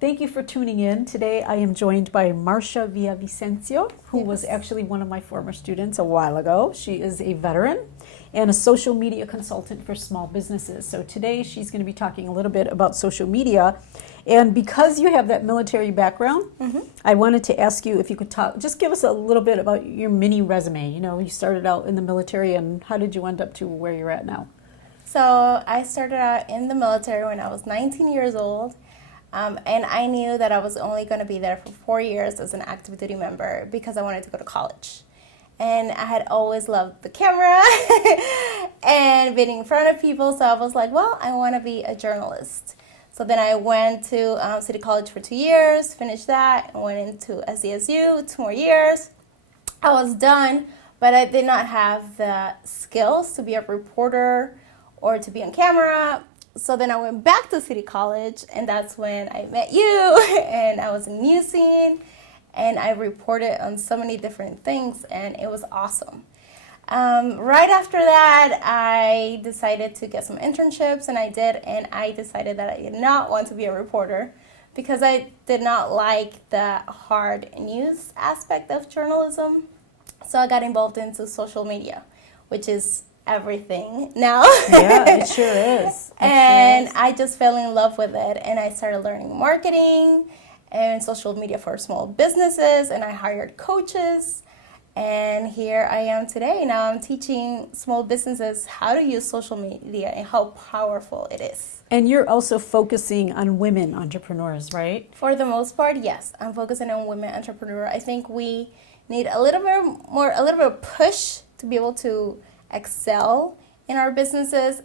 Thank you for tuning in. Today I am joined by Marcia V who was actually one of my former students a while ago. She is a veteran and a social media consultant for small businesses. So today she's going to be talking a little bit about social media. And because you have that military background, I wanted to ask you if you could just give us a little bit about your mini resume. You know, you started out in the military, and how did you end up to where you're at now? So I started out in the military when I was 19 years old. And I knew that I was only going to be there for 4 years as an active duty member because I wanted to go to college. And I had always loved the camera and being in front of people. So I was like, well, I want to be a journalist. So then I went to City College for 2 years, finished that, and went into SDSU, 2 more years. I was done, but I did not have the skills to be a reporter or to be on camera. So then I went back to City College, and that's when I met you, and I was in news scene, and I reported on so many different things, and it was awesome. Right after that, I decided to get some internships, and I did, and I decided that I did not want to be a reporter because I did not like the hard news aspect of journalism. So I got involved into social media, which is everything now. Yeah, it sure is. I just fell in love with it, and I started learning marketing and social media for small businesses, and I hired coaches, and here I am today. Now I'm teaching small businesses how to use social media and how powerful it is. And you're also focusing on women entrepreneurs, right? For the most part, yes. I'm focusing on women entrepreneurs. I think we need a little bit of push to be able to excel in our businesses.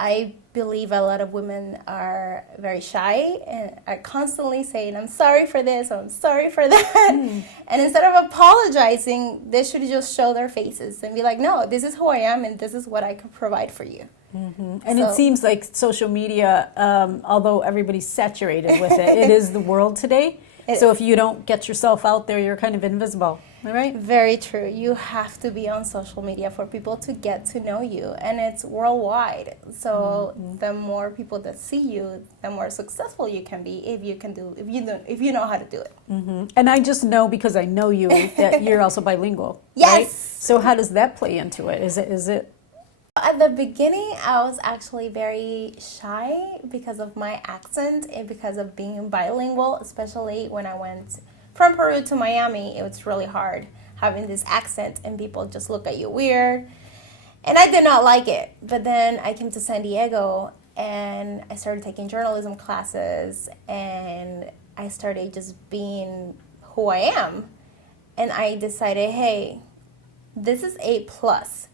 I believe a lot of women are very shy and are constantly saying, I'm sorry for this, I'm sorry for that. And instead of apologizing, they should just show their faces and be like, no, this is who I am and this is what I can provide for you. And it seems like social media, although everybody's saturated with it, it is the world today. So if you don't get yourself out there, you're kind of invisible. All right? Very true. You have to be on social media for people to get to know you, and it's worldwide. So the more people that see you, the more successful you can be if you know how to do it. And I just know, because I know you, that you're also bilingual. Yes. Right? So how does that play into it? Is it? At the beginning, I was actually very shy because of my accent and because of being bilingual, especially when I went from Peru to Miami. It was really hard having this accent and people just look at you weird. And I did not like it. But then I came to San Diego and I started taking journalism classes and I started just being who I am. And I decided, hey, this is A plus,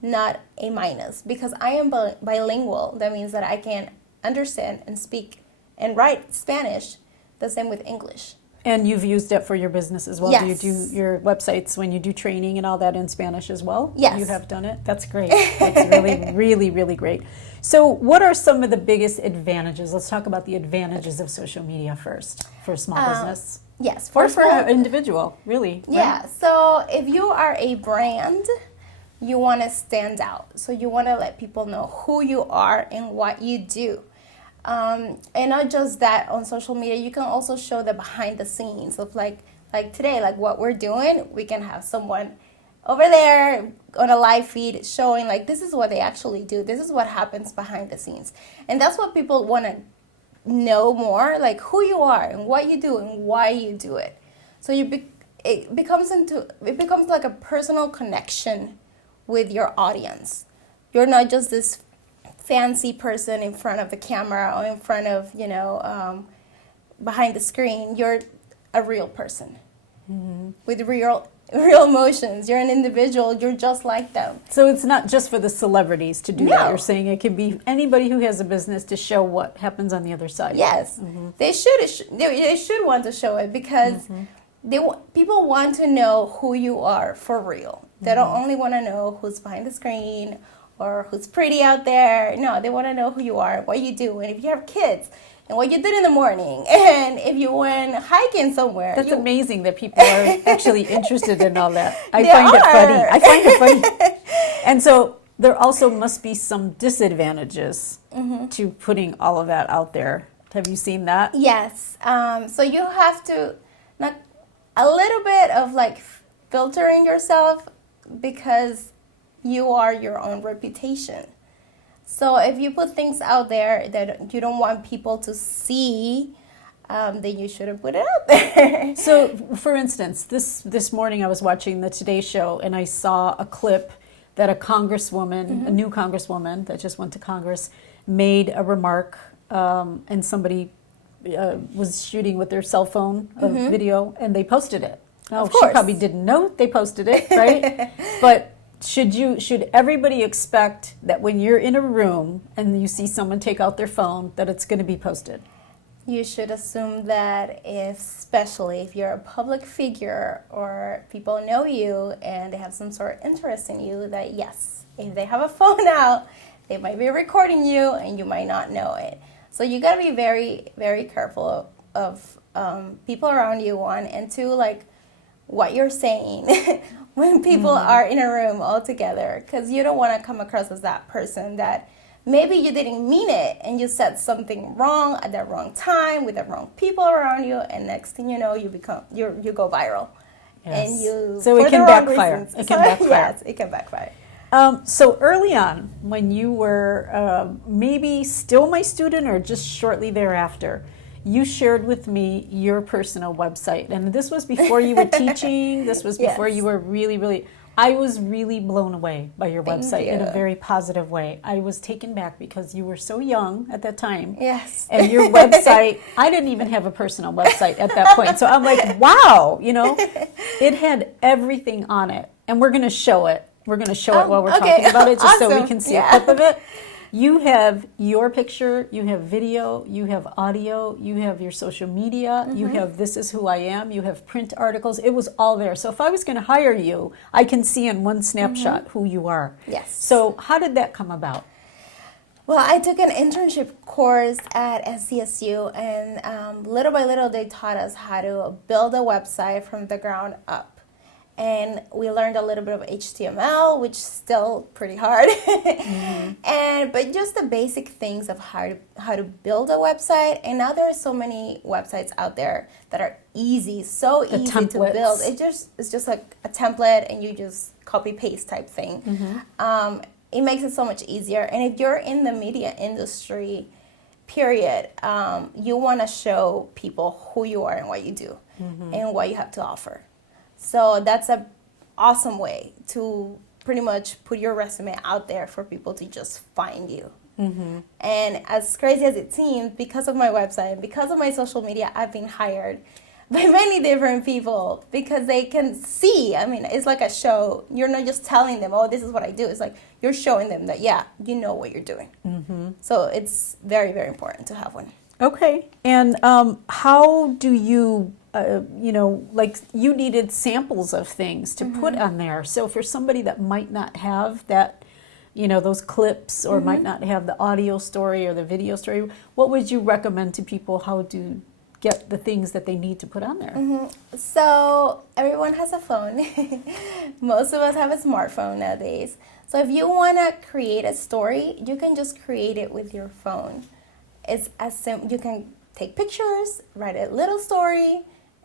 not A minus, because I am bilingual. That means that I can understand and speak and write Spanish the same with English. And you've used it for your business as well. Yes. Do you do your websites when you do training and all that in Spanish as well? Yes. You have done it? That's great. That's really, really, really great. So what are some of the biggest advantages? Let's talk about the advantages of social media first for small business. Yes. Or for an individual, really. Yeah. Right? So if you are a brand, you want to stand out. So you want to let people know who you are and what you do. And not just that on social media, you can also show the behind the scenes of like today, like what we're doing. We can have someone over there on a live feed showing like this is what they actually do. This is what happens behind the scenes. And that's what people want to know more, like who you are and what you do and why you do it. So it becomes like a personal connection with your audience. You're not just this fancy person in front of the camera or in front of, behind the screen. You're a real person with real emotions. You're an individual. You're just like them. So it's not just for the celebrities to do that. You're saying it can be anybody who has a business to show what happens on the other side. Yes. They should want to show it because people want to know who you are for real. They don't only want to know who's behind the screen or who's pretty out there. No, they want to know who you are, what you do, and if you have kids, and what you did in the morning, and if you went hiking somewhere. That's amazing that people are actually interested in all that. I They find it funny. And so there also must be some disadvantages to putting all of that out there. Have you seen that? Yes. So you have to, not a little bit of like filtering yourself, because you are your own reputation. So if you put things out there that you don't want people to see, then you shouldn't put it out there. So, for instance, this morning I was watching the Today Show and I saw a clip that a congresswoman, a new congresswoman that just went to Congress, made a remark, and somebody was shooting with their cell phone a video, and they posted it. Now, Of she course. probably didn't know they posted it, right? But should everybody expect that when you're in a room and you see someone take out their phone, that it's going to be posted? You should assume that especially if you're a public figure or people know you and they have some sort of interest in you, that yes, if they have a phone out, they might be recording you and you might not know it. So you got to be very, very careful of people around you, one, and two, like what you're saying when people are in a room all together, because you don't want to come across as that person that maybe you didn't mean it and you said something wrong at the wrong time with the wrong people around you, and next thing you know, you go viral. Yes. And you So for it can the wrong backfire. reasons. It can backfire. Yes, it can backfire. So early on, when you were maybe still my student or just shortly thereafter, you shared with me your personal website. And this was before you were teaching. This was before Yes. you were really, I was really blown away by your Thank website in a you. very positive way. I was taken back because you were so young at that time. Yes. And your website, I didn't even have a personal website at that point. So I'm like, wow, it had everything on it. And we're going to show it. We're going to show it while we're okay. talking about it, just so we Awesome. can see Yeah. a clip of it. You have your picture, you have video, you have audio, you have your social media, you have This Is Who I Am, you have print articles. It was all there. So if I was going to hire you, I can see in one snapshot who you are. Yes. So how did that come about? Well, I took an internship course at SDSU, and little by little they taught us how to build a website from the ground up. And we learned a little bit of HTML, which is still pretty hard. But just the basic things of how to build a website. And now there are so many websites out there that are easy, so The easy templates. to build. It's just like a template, and you just copy paste type thing. It makes it so much easier. And if you're in the media industry, period, you want to show people who you are and what you do and what you have to offer. So that's an awesome way to pretty much put your resume out there for people to just find you. And as crazy as it seems, because of my website, because of my social media, I've been hired by many different people because they can see. I mean, it's like a show. You're not just telling them, oh, this is what I do. It's like you're showing them that, yeah, you know what you're doing. So it's very, very important to have one. Okay. And how do you, like you needed samples of things to put on there. So for somebody that might not have that, those clips or might not have the audio story or the video story, what would you recommend to people how to get the things that they need to put on there? So everyone has a phone. Most of us have a smartphone nowadays. So if you want to create a story, you can just create it with your phone. It's as simple. You can take pictures, write a little story,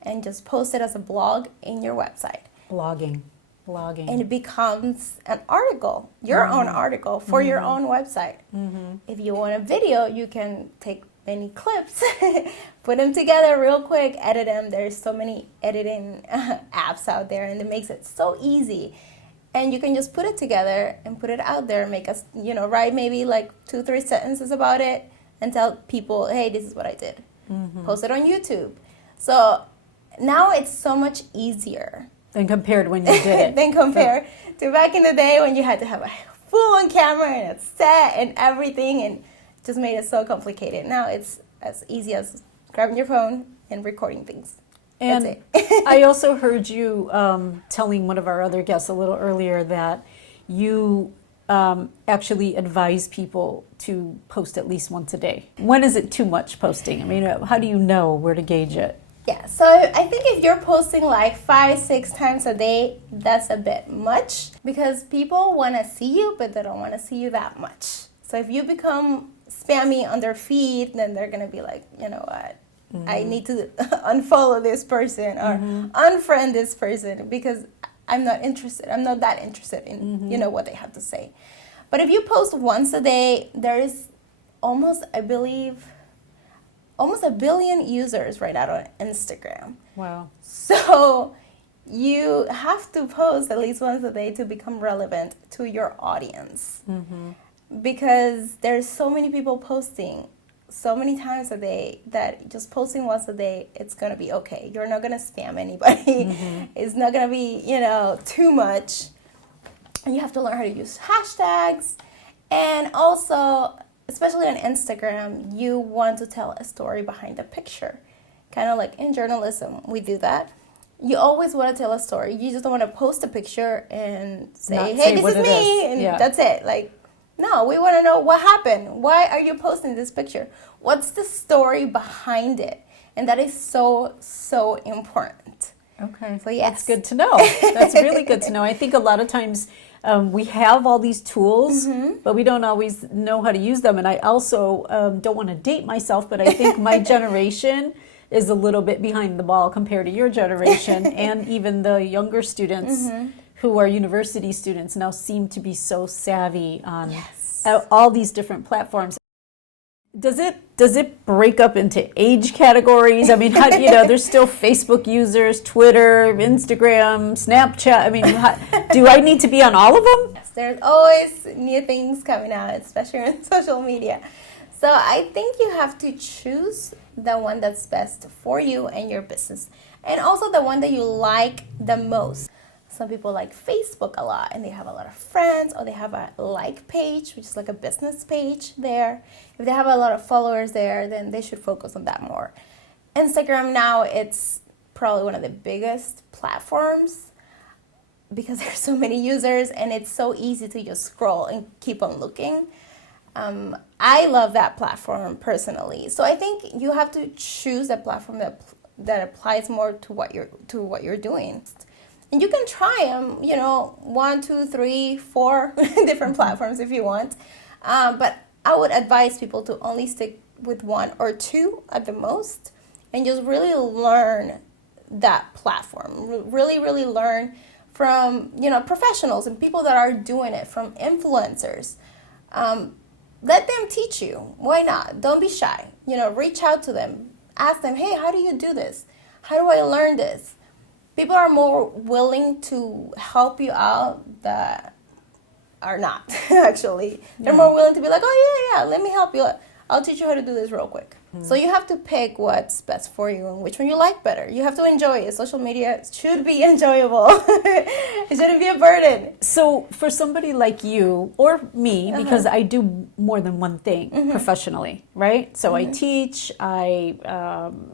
and just post it as a blog in your website. Blogging. And it becomes an article, your own article for your own website. If you want a video, you can take many clips, put them together real quick, edit them. There's so many editing apps out there, and it makes it so easy. And you can just put it together and put it out there, make us, write maybe like 2-3 sentences about it and tell people, hey, this is what I did. Post it on YouTube. So now it's so much easier. Than compared when you did it. Than compared to back in the day when you had to have a full-on camera and a set and everything, and just made it so complicated. Now it's as easy as grabbing your phone and recording things. And That's it. I also heard you telling one of our other guests a little earlier that you actually advise people to post at least once a day. When is it too much posting? I mean, how do you know where to gauge it? Yeah, so I think if you're posting like 5-6 times a day, that's a bit much because people want to see you, but they don't want to see you that much. So if you become spam me on their feed, then they're gonna be like, you know what, I need to unfollow this person or unfriend this person because I'm not interested. I'm not that interested in what they have to say. But if you post once a day, there is almost, I believe, almost 1 billion users right now on Instagram. Wow. So you have to post at least once a day to become relevant to your audience. Because there's so many people posting so many times a day that just posting once a day, it's going to be okay. You're not going to spam anybody. It's not going to be, too much. And you have to learn how to use hashtags. And also, especially on Instagram, you want to tell a story behind the picture. Kind of like in journalism, we do that. You always want to tell a story. You just don't want to post a picture and say, hey, this is me, and that's it. Like, no, we want to know what happened. Why are you posting this picture? What's the story behind it? And that is so, so important. Okay. So, yes. That's good to know. That's really good to know. I think a lot of times we have all these tools, but we don't always know how to use them. And I also don't want to date myself, but I think my generation is a little bit behind the ball compared to your generation. And even the younger students who are university students now seem to be so savvy on all these different platforms. Does it break up into age categories? I mean, there's still Facebook users, Twitter, Instagram, Snapchat. I mean, do I need to be on all of them? Yes, there's always new things coming out, especially on social media. So I think you have to choose the one that's best for you and your business, and also the one that you like the most. Some people like Facebook a lot and they have a lot of friends, or they have a like page, which is like a business page there. If they have a lot of followers there, then they should focus on that more. Instagram now, it's probably one of the biggest platforms because there's so many users and it's so easy to just scroll and keep on looking. I love that platform personally. So I think you have to choose a platform that applies more to what you're doing. And you can try them, 1, 2, 3, 4 different platforms if you want. But I would advise people to only stick with 1 or 2 at the most and just really learn that platform. Really, really learn from, professionals and people that are doing it, from influencers. Let them teach you. Why not? Don't be shy. Reach out to them. Ask them, hey, how do you do this? How do I learn this? People are more willing to help you out that are not, actually. They're more willing to be like, oh, yeah, let me help you. I'll teach you how to do this real quick. So you have to pick what's best for you and which one you like better. You have to enjoy it. Social media should be enjoyable. It shouldn't be a burden. So for somebody like you or me, because I do more than one thing professionally, right? So I teach, I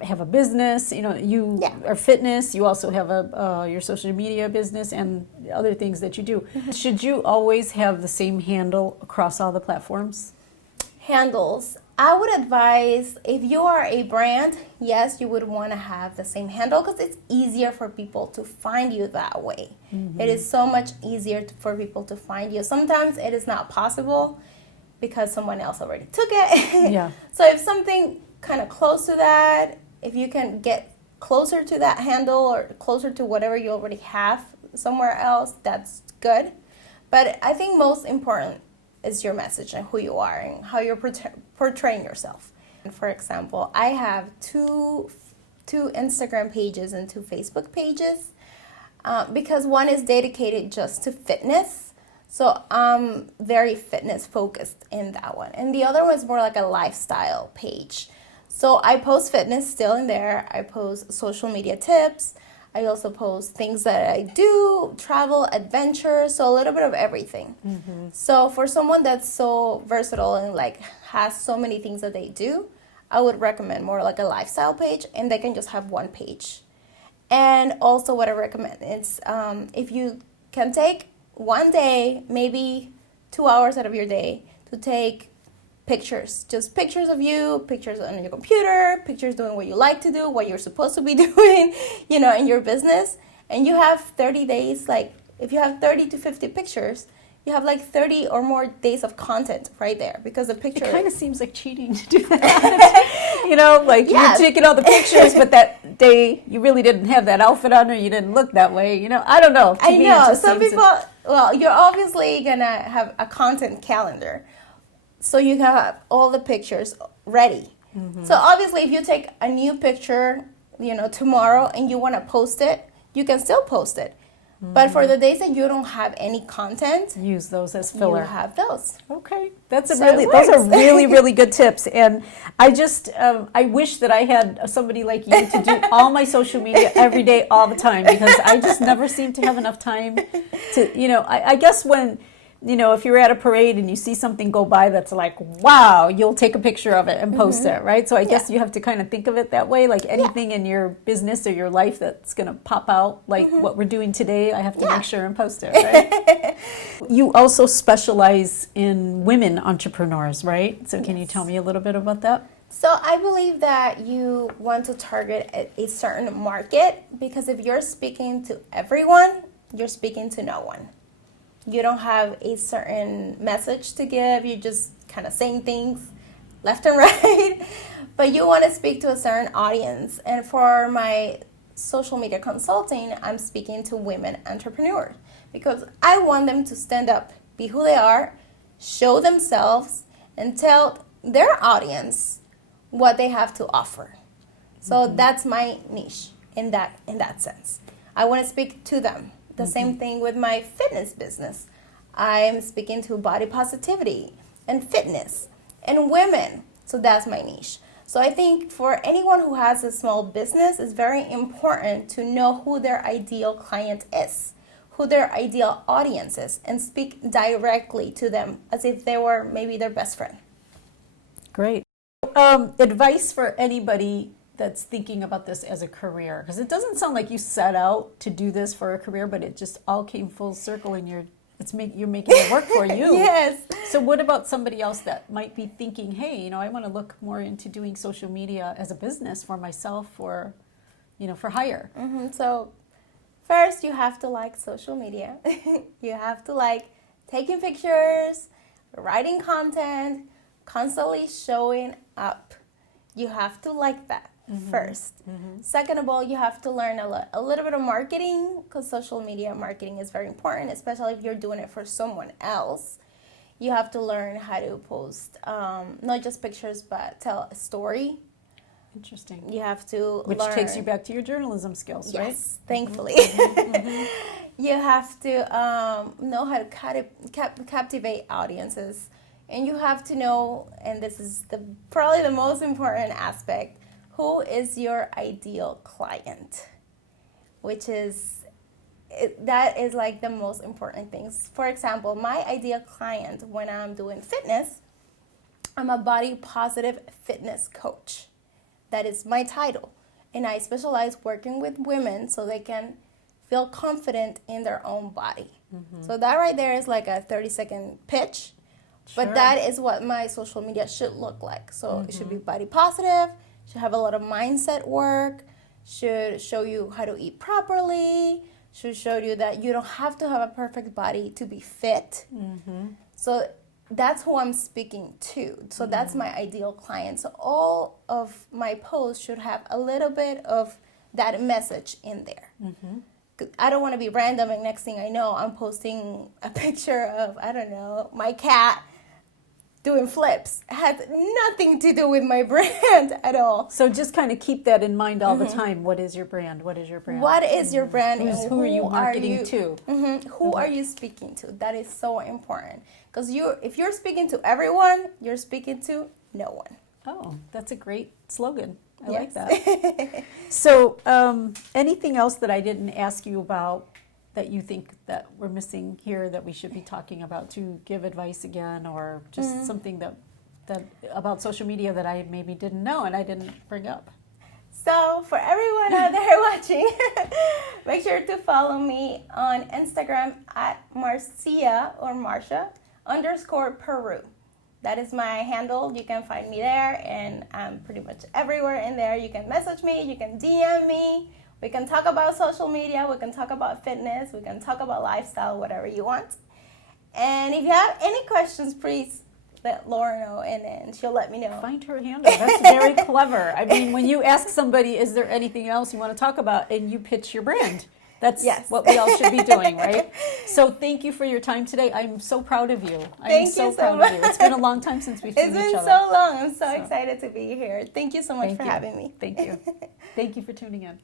have a business, you are fitness, you also have your social media business and other things that you do. Should you always have the same handle across all the platforms? Handles. I would advise, if you are a brand, yes, you would want to have the same handle because it's easier for people to find you that way. It is so much easier for people to find you. Sometimes it is not possible because someone else already took it. Yeah. So if something kind of close to that, if you can get closer to that handle or closer to whatever you already have somewhere else, that's good. But I think most important is your message and who you are and how you're portraying yourself. And for example, I have two Instagram pages and 2 Facebook pages because one is dedicated just to fitness. So I'm very fitness focused in that one. And the other one is more like a lifestyle page. So I post fitness still in there. I post social media tips. I also post things that I do, travel, adventure, so a little bit of everything. So for someone that's so versatile and has so many things that they do, I would recommend more like a lifestyle page, and they can just have one page. And also what I recommend is if you can take one day, maybe 2 hours out of your day to take pictures, just pictures of you, pictures on your computer, pictures doing what you like to do, what you're supposed to be doing, in your business. And you have 30 days, if you have 30 to 50 pictures, you have like 30 or more days of content right there because the picture. It kind of seems like cheating to do that. You know, like Yes. you're taking all the pictures, but that day you really didn't have that outfit on or you didn't look that way. You know, I don't know. To I me, it know. just Some seems people, well, you're obviously going to have a content calendar. So you can have all the pictures ready. So obviously if you take a new picture, you know, tomorrow and you want to post it, you can still post it. But for the days that you don't have any content, use those as you filler. have those. Okay, that's a So it really those are works. really really good tips, and I just I wish that I had somebody like you to do all my social media every day, all the time, because I just never seem to have enough time to, you know, I guess when, you know, if you're at a parade and you see something go by that's like, wow, you'll take a picture of it and post it, right? So I guess you have to kind of think of it that way, like anything in your business or your life that's going to pop out, like what we're doing today, I have to make sure and post it, right? You also specialize in women entrepreneurs, right? So can you tell me a little bit about that? So I believe that you want to target a certain market, because if you're speaking to everyone, you're speaking to no one. You don't have a certain message to give. You're just kind of saying things left and right. But you want to speak to a certain audience. And for my social media consulting, I'm speaking to women entrepreneurs because I want them to stand up, be who they are, show themselves, and tell their audience what they have to offer. So that's my niche in that sense. I want to speak to them. The same thing with my fitness business. I'm speaking to body positivity and fitness and women. So that's my niche. So I think for anyone who has a small business, it's very important to know who their ideal client is, who their ideal audience is, and speak directly to them as if they were maybe their best friend. Great. Advice for anybody that's thinking about this as a career, because it doesn't sound like you set out to do this for a career, but it just all came full circle and you're making it work for you. Yes. So what about somebody else that might be thinking, hey, you know, I want to look more into doing social media as a business for myself, or, you know, for hire? So first you have to like social media. You have to like taking pictures, writing content, constantly showing up. You have to like that first. Second of all, you have to learn a little bit of marketing, because social media marketing is very important, especially if you're doing it for someone else. You have to learn how to post not just pictures, but tell a story. Interesting. You have to Which learn. takes you back to your journalism skills, right? Yes, thankfully. You have to know how to captivate audiences. And you have to know, and this is probably the most important aspect, who is your ideal client? That is like the most important things. For example, my ideal client when I'm doing fitness, I'm a body positive fitness coach. That is my title. And I specialize working with women so they can feel confident in their own body. So that right there is like a 30-second pitch. Sure. But that is what my social media should look like. So it should be body positive, should have a lot of mindset work, should show you how to eat properly, should show you that you don't have to have a perfect body to be fit. So that's who I'm speaking to. So that's my ideal client. So all of my posts should have a little bit of that message in there. I don't want to be random and next thing I know, I'm posting a picture of, I don't know, my cat doing flips. It has nothing to do with my brand at all. So just kind of keep that in mind all the time. What is your brand? What is your brand? What is your brand? Who are you marketing to? Who are you speaking to? That is so important. Because if you're speaking to everyone, you're speaking to no one. Oh, that's a great slogan. I Yes. like that. So anything else that I didn't ask you about that you think that we're missing here that we should be talking about to give advice again, or just something that about social media that I maybe didn't know and I didn't bring up? So for everyone out there watching, make sure to follow me on Instagram at Marcia or Marcia_Peru. That is my handle. You can find me there, and I'm pretty much everywhere in there. You can message me, you can DM me. We can talk about social media, we can talk about fitness, we can talk about lifestyle, whatever you want. And if you have any questions, please let Laura know, and then she'll let me know. Find her handle. That's very clever. I mean, when you ask somebody, is there anything else you want to talk about, and you pitch your brand. That's what we all should be doing, right? So thank you for your time today. I'm so proud of you. I'm so proud of you. It's been a long time since we've seen each other. It's been so long. I'm so excited to be here. Thank you so much for having me. Thank you. Thank you for tuning in.